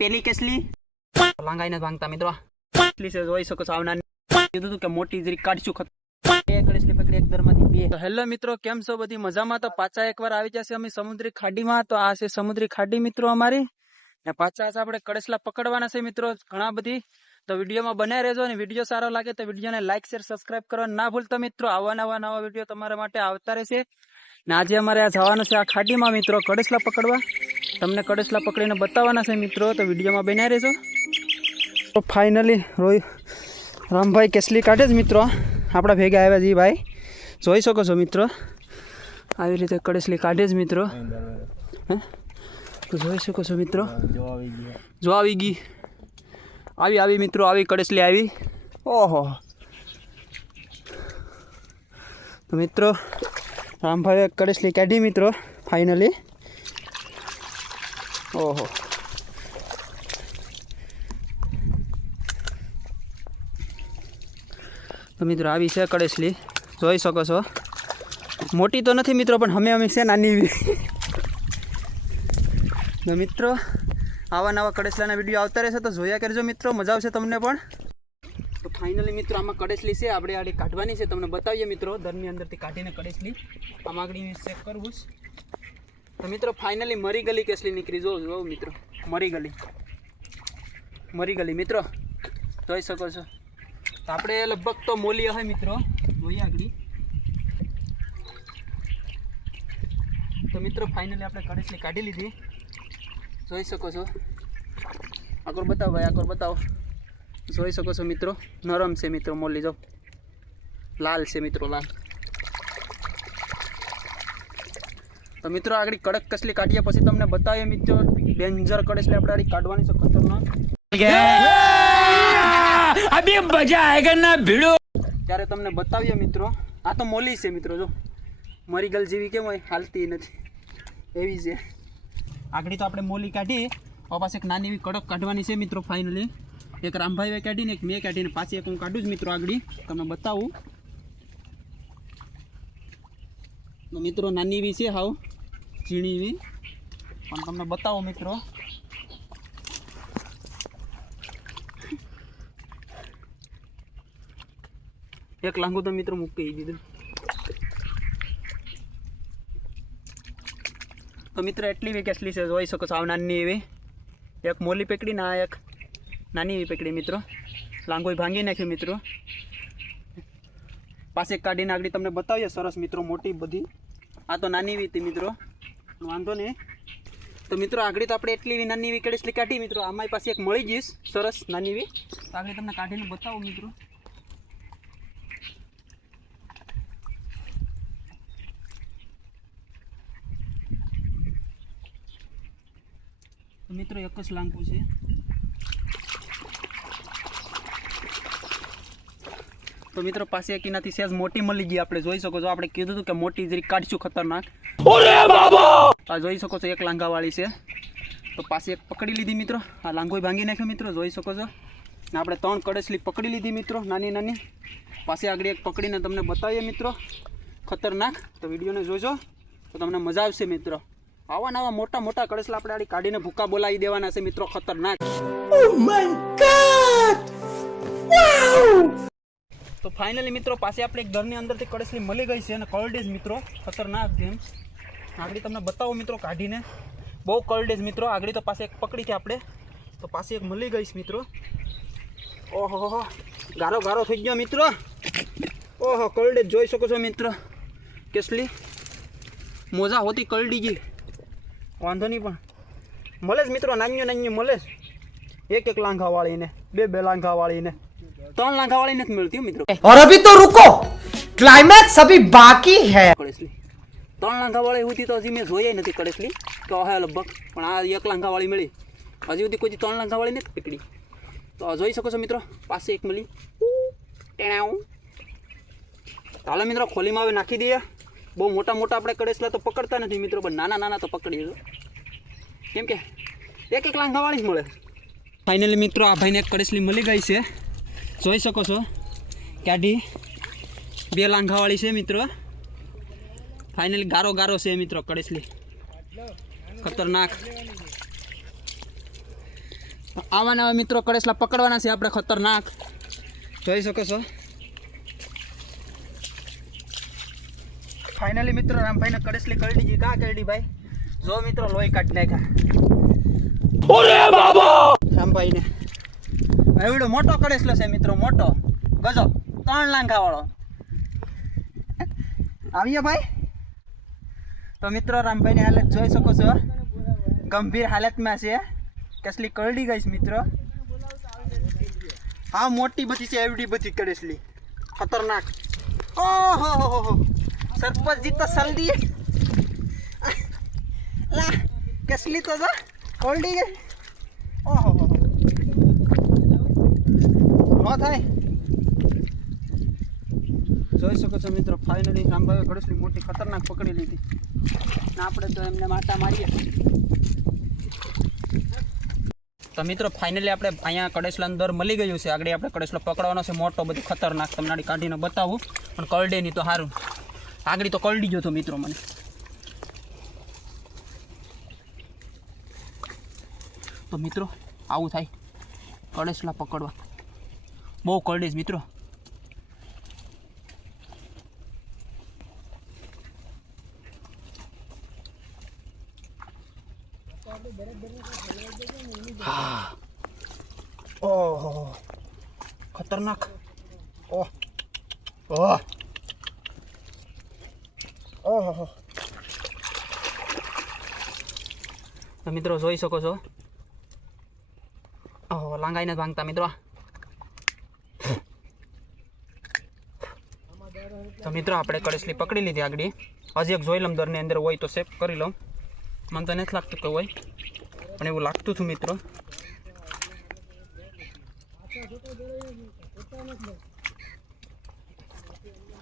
પેલી કેસલી લાંગાઈને ભાંગતા મિત્રો કેસલી છે જોઈ શકો છો આવનાર કીધું કે મોટી જરી કાઢશું કડેસલી પકડી એક દરમાંથી બે. હેલો મિત્રો, કેમ છો? બધી મજામાં? તો પાછા એકવાર આવી જશે અમે સમુદ્રી ખાડીમાં. તો આ છે સમુદ્રી ખાડી મિત્રો અમારી, ને પાછા આપણે કડેસલા પકડવાના છે મિત્રો ઘણા બધી. તો વિડીયોમાં બનાવી રહેજો, અને વિડીયો સારો લાગે તો વિડીયોને લાઈક શેર સબસ્ક્રાઇબ કરવાનું ના ભૂલતા મિત્રો. આવા નવા વિડીયો તમારા માટે આવતા રહેશે. ને આજે અમારે આ જવાનું છે આ ખાડીમાં મિત્રો કડેસલા પકડવા. તમને કડેસલા પકડીને બતાવવાના છે મિત્રો, તો વિડીયોમાં બનાવી રહેજો. તો ફાઇનલી રામભાઈ કેસલી કાઢે જ મિત્રો આપણા ભેગા આવ્યા જી ભાઈ, જોઈ શકો છો મિત્રો. આવી રીતે કડેસલી કાઢે જ મિત્રો. તો જોઈ શકો છો મિત્રો, જો આવી ગઈ આવી મિત્રો, આવી કડેસલી આવી. ઓહો, તો મિત્રો રામભાઈએ કડેસલી કાઢી મિત્રો ફાઇનલી. ઓહો, તો મિત્રો આવી છે કડેસલી, જોઈ શકો છો. મોટી તો નથી મિત્રો, પણ અમે છે નાની એવી. તો મિત્રો આવા નવા કડેસલાના વિડીયો આવતા રહેશે, તો જોયા કરજો મિત્રો, મજા આવશે તમને પણ. તો ફાઇનલી મિત્રો આમાં કડેસલી છે, આપણે આડી કાઢવાની છે, તમને બતાવીએ મિત્રો. દરની અંદરથી કાઢીને કડેસલી આમાં આગળ ચેક કરવું. તો મિત્રો ફાઇનલી મરી ગલી કેસલી નીકળી. જો મિત્રો મરી ગલી મિત્રો, જોઈ શકો છો. તો આપણે લગભગ તો મોલી હશે મિત્રો, જોઈએ આગળ. તો મિત્રો ફાઇનલી આપણે કડેસલી કાઢી લીધી, જોઈ શકો છો. આગળ બતાવો ભાઈ, આગળ બતાવો. જોઈ શકો છો મિત્રો, નરમ છે મિત્રો મોલી. જો લાલ છે મિત્રો, લાલ. તો મિત્રો આગળ કડક કસલી કાઢીએ પછી તમને બતાવીએ મિત્રો. ડેન્જર કડેસલી આપણે આગળ કાઢવાની છે, ખતરનાક. અભી મજા આયેગા ના ભીડો, ત્યારે તમને બતાવીએ મિત્રો. આ તો મોલી છે મિત્રો, જો મરીગલ જેવી કેમ હોય, હાલતી નથી એવી છે. આગળ તો આપણે મોલી કાઢી, પાછા એક નાની એવી કડક કાઢવાની છે મિત્રો. ફાઇનલી એક રામભાઈએ કાઢીને એક મેં કાઢીને પાછી એક હું કાઢું જ મિત્રો. આગળ તમને બતાવું તો મિત્રો નાની એવી છે, હાવ ઝીણી એવી, પણ તમને બતાવો મિત્રો. એક લાંગુ તો મિત્રો મૂકી દીધું. તો મિત્રો એટલી એવી કેસલી છે, જોઈ શકો છો. આવ નાની એવી એક મોલી પકડી, ના એક નાની એવી પકડી મિત્રો. લાંગોય ભાંગી નાખ્યું મિત્રો. પાસે કાઢીને આગળ તમને બતાવીએ સરસ મિત્રો, મોટી બધી. આ તો નાની એવી હતી મિત્રો, વાંધો નહીં. તો મિત્રો આગળ તો આપણે એટલી એવી નાની એવી કડેસલી કાઢી મિત્રો. આમાં પાસે એક મળી જઈશ સરસ નાની એવી, તો આગળ તમને કાઢીને બતાવું મિત્રો. તો મિત્રો એક જ લાંકુ છે. તો મિત્રો પાસે એક એનાથી સેજ મોટી મળી ગઈ. આપણે જોઈ શકો છો, આપણે કીધું હતું કે મોટી જરી કાઢશું ખતરનાક. આ જોઈ શકો છો એક લાંગાવાળી છે. તો પાસે એક પકડી લીધી મિત્રો. આ લાંગોય ભાંગી નાખ્યો મિત્રો, જોઈ શકો છો. આપણે 3 કડેસલી પકડી લીધી મિત્રો, નાની નાની. પાસે આગળ એક પકડીને તમને બતાવીએ મિત્રો, ખતરનાક. તો વિડીયોને જોજો તો તમને મજા આવશે મિત્રો. આવા નવા મોટા મોટા કડેસલા આપણે આડી કાઢીને ભૂકા બોલાવી દેવાના છે મિત્રો, ખતરનાક. ઓ માય ગોડ, વાવ! તો ફાઇનલી મિત્રો પાસે આપણે એક દરની અંદરથી કડેસલી મળી ગઈ છે, અને કરડેજ મિત્રો, ખતરનાક જેમ. આગળ તમને બતાવો મિત્રો કાઢીને, બહુ કરડેજ મિત્રો. આગળ તો પાસે એક પકડી છે આપણે, તો પાસે એક મળી ગઈ છે મિત્રો. ઓહો, ગારો થઈ ગયો મિત્રો. ઓહો, કરડેજ જોઈ શકો છો મિત્રો. કેસલી મોજા હોતી કરડી ગઈ, વાંધો નહીં, પણ મળે જ મિત્રો. નાન્યું મળે જ. એક લાંઘાવાળીને, બે લાંઘાવાળીને, 3 લાંઘાવાળી નથી મળતી મિત્રો. और अभी तो रुको, क्लाइमैक्स अभी बाकी है. કડેસલી 3 લાંઘાવાળી હતી તો હજી મેં જોઈ નથી કડેસલી, તો હે લગભગ. પણ આ એક લાંઘાવાળી મળી, હજી સુધી કોઈ 3 લાંઘાવાળી નથી પકડી. તો જોઈ શકો છો મિત્રો, પાસે એક મળી. ચાલો મિત્રો ખોલીમાં હવે નાખી દઈએ. બહુ મોટા આપણે કડેસલા તો પકડતા નથી મિત્રો, પણ નાના તો પકડીએ છો, કેમ કે એક લાંઘાવાળી જ મળે. ફાઇનલી મિત્રો આ ભાઈને એક કડેસલી મળી ગઈ છે, જોઈ શકો છો. કાઢી 2 લાંઘાવાળી છે મિત્રો. ફાઇનલી ગારો છે મિત્રો કડેસલી, ખતરનાક. આવાના હવે મિત્રો કડેસલા પકડવાના છે આપણે ખતરનાક, જોઈ શકો છો. ફાઇનલી મિત્રો રામભાઈને કડેસલી કરડી ગઈ. કા કરડી ભાઈ? જો મિત્રો લોહી કાઢી નાખ્યા રામભાઈને. એવડો મોટો કડેસલો છે મિત્રો, મોટો ગજબ, 3 લાંઘા વાળો. આવીએ ભાઈ. તો મિત્રો રામભાઈની હાલત જોઈ શકો છો, ગંભીર હાલતમાં છે. કસલી કરડી ગઈ છે મિત્રો. હા મોટી બધી છે, એવડી બધી કડેસલી ખતરનાક. ઓહો સરપંચજી તો સલદી લા કસલી તો કરડી ગઈ. ઓહો નો થાય. જોઈ શકો છો મિત્રો, ફાઇનલી રામભાઈએ કડેસલી મોટી ખતરનાક પકડી લીધી ને આપણે તો એમને માટા મારીએ. તો મિત્રો ફાઇનલી આપણે અહીંયા કડેસલા અંદર મળી ગયું છે. આગળ આપણે કડેસલો પકડવાનો છે મોટો, બધું ખતરનાક. તમને આડી કાઢીને બતાવું, પણ કરડે નહીં તો સારું. આગળ તો કરડી ગયો તો મિત્રો મને. તો મિત્રો આવું થાય કડેસલા પકડવા, બહુ કરડે છે મિત્રો. ઓહો ખતરનાક. ઓહ ઓહ ઓહો. તો મિત્રો જોઈ શકો છો, ઓહો લાંગાઈને ભાંગતા મિત્રો. તો મિત્રો આપણે કડેસલી પકડી લીધી. આગળ હજી એક જોઈ લઉં, દરની અંદર હોય તો સેફ કરી લઉં. મને તો નથી લાગતું કે હોય, પણ એવું લાગતું હતું મિત્રો.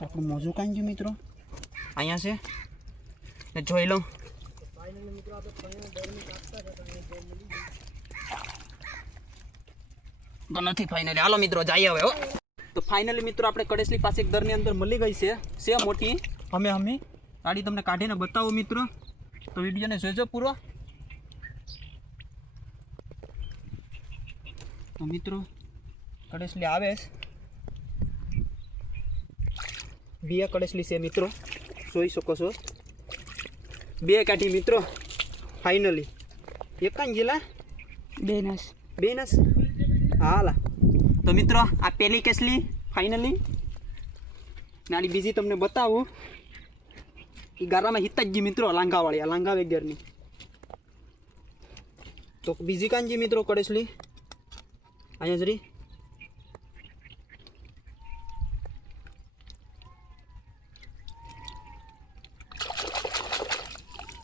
આપણું મોજું કાંઈ ગયું મિત્રો, અહીંયા છે ને જોઈ લઉં. તો નથી ફાઇનલી. હાલો મિત્રો જઈએ હવે. તો ફાઇનલી મિત્રો આપણે કડેસલી પાસે એક દરની અંદર મળી ગઈ છે મોટી. અમે ગાડી તમને કાઢીને બતાવો મિત્રો, તો વિડીયોને જોજો પૂરો. તો મિત્રો કડેસલી આવે છે, 2 કડેસલી છે મિત્રો, જોઈ શકો છો. 2 કાઢી મિત્રો ફાઇનલી. એક કાંઈ ગયેલા 2 નસ. હાલા તો મિત્રો આ પહેલી કેસલી ફાઇનલી. નાની બીજી તમને બતાવું, એ ગારામાં હિત જ ગઈ મિત્રો, લાંઘાવાળી, આ લાંઘા વેગરની. તો બીજી કાંજી મિત્રો કડેસલી અહીંયા જરી.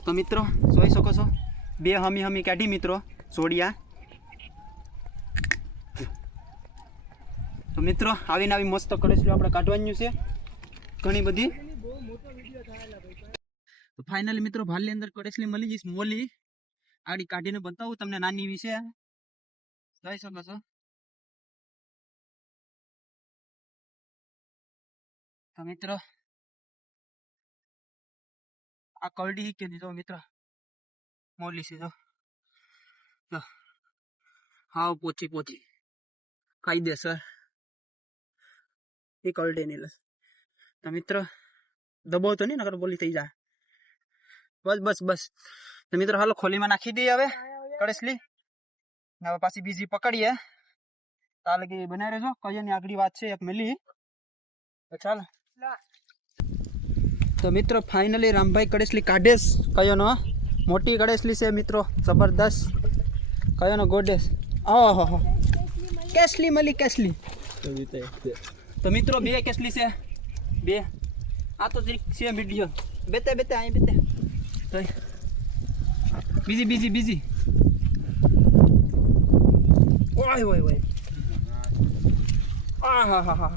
તો મિત્રો જોઈ શકો છો, 2 હમી કાઢી મિત્રો જોડિયા. તો મિત્રો આવીને આવી મસ્ત કડેસલી આપણે કાઢવાનું છે ઘણી બધી. તો ફાઇનલી મિત્રો ભાલની અંદર કડેસલી મળી જઈશ મોલી. આડી કાઢીને બતાવું તમને નાની વિશે, જોઈ શકો છો. તો મિત્રો આ કરડી કે દીધો મિત્રો, મોલી છે જો. હાવ પોચી કાયદેસર એ કરડે નહીં. તો મિત્રો દબાવ તો નહીં, નકર બોલી થઈ જાય. બસ. તો મિત્રો હાલો ખોલીમાં નાખી દઈએ હવે કડેસલી. હવે પાછી બીજી પકડીએ. તાલ કે બનાવી રહેજો. કઈ આગળ વાત છે એક મિલી. તો ચાલો. તો મિત્રો ફાઇનલી રામભાઈ કડેસલી કાઢેશ. કયોનો મોટી કડેસલી છે મિત્રો, જબરદસ્ત. કયોનો ગોડેશ. ઓહો કેસલી મળી કેસલી. તો મિત્રો 2 કેસલી છે, 2. આ તો જરીક છે મીડિયમ. બેતે અહીં બેતે. તો બીજી. ઓય. હા.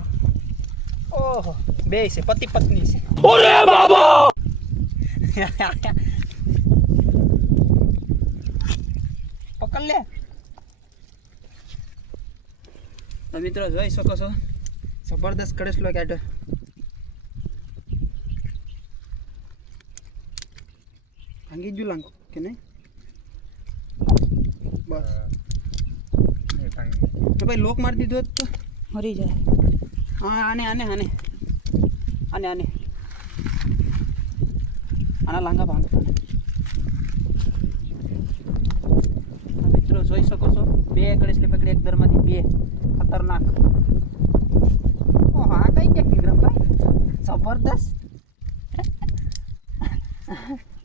ઓહો 2 છે, પતિ પત્ની છે. ઓરે બાબા. પકડ લે. તો મિત્રો જોઈ શકો છો, જબરદસ્ત કડેસલો કાઢ્યો. ભાંગી ગયું લાંગો કે નહીં? બસ કે ભાઈ લોક મારી દીધો હોત તો મરી જાય. હા આને આને આને આને આને આના લાંગા ભાંગતા મિત્રો જોઈ શકો છો બે કળેશલી પકડી એક દરમાંથી બે ખતરનાક. ઓહ આ કઈ ટેકનિક રમભાઈ જબરદસ્ત.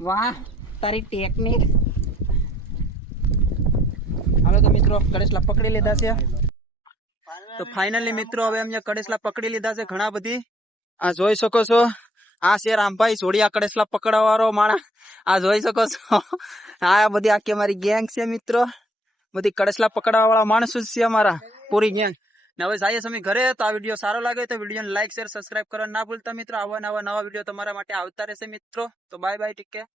વાહ તારી ટેકનિક. હવે તો મિત્રો કળેશલા પકડી લીધા છે. તો ફાઇનલી મિત્રો હવે અમને કળેશલા પકડી લીધા છે ઘણા બધી. આ જોઈ શકો છો આ છે રામભાઈ જોડિયા કળેશલા પકડવા વાળો માણસ. આ જોઈ શકો છો આ બધી આખી અમારી ગેંગ છે મિત્રો. બધી કળેશલા પકડવા વાળા માણસો જ છે અમારા પૂરી ગેંગ. ને હવે જઈએ અમે ઘરે. તો આ વિડીયો સારો લાગે તો વિડીયોને લાઈક શેર સબસ્ક્રાઇબ કરવા ના ભૂલતા મિત્રો. આવા નવા વિડીયો તમારા માટે આવતા રહેશે મિત્રો. તો બાય બાય ટેક કેર.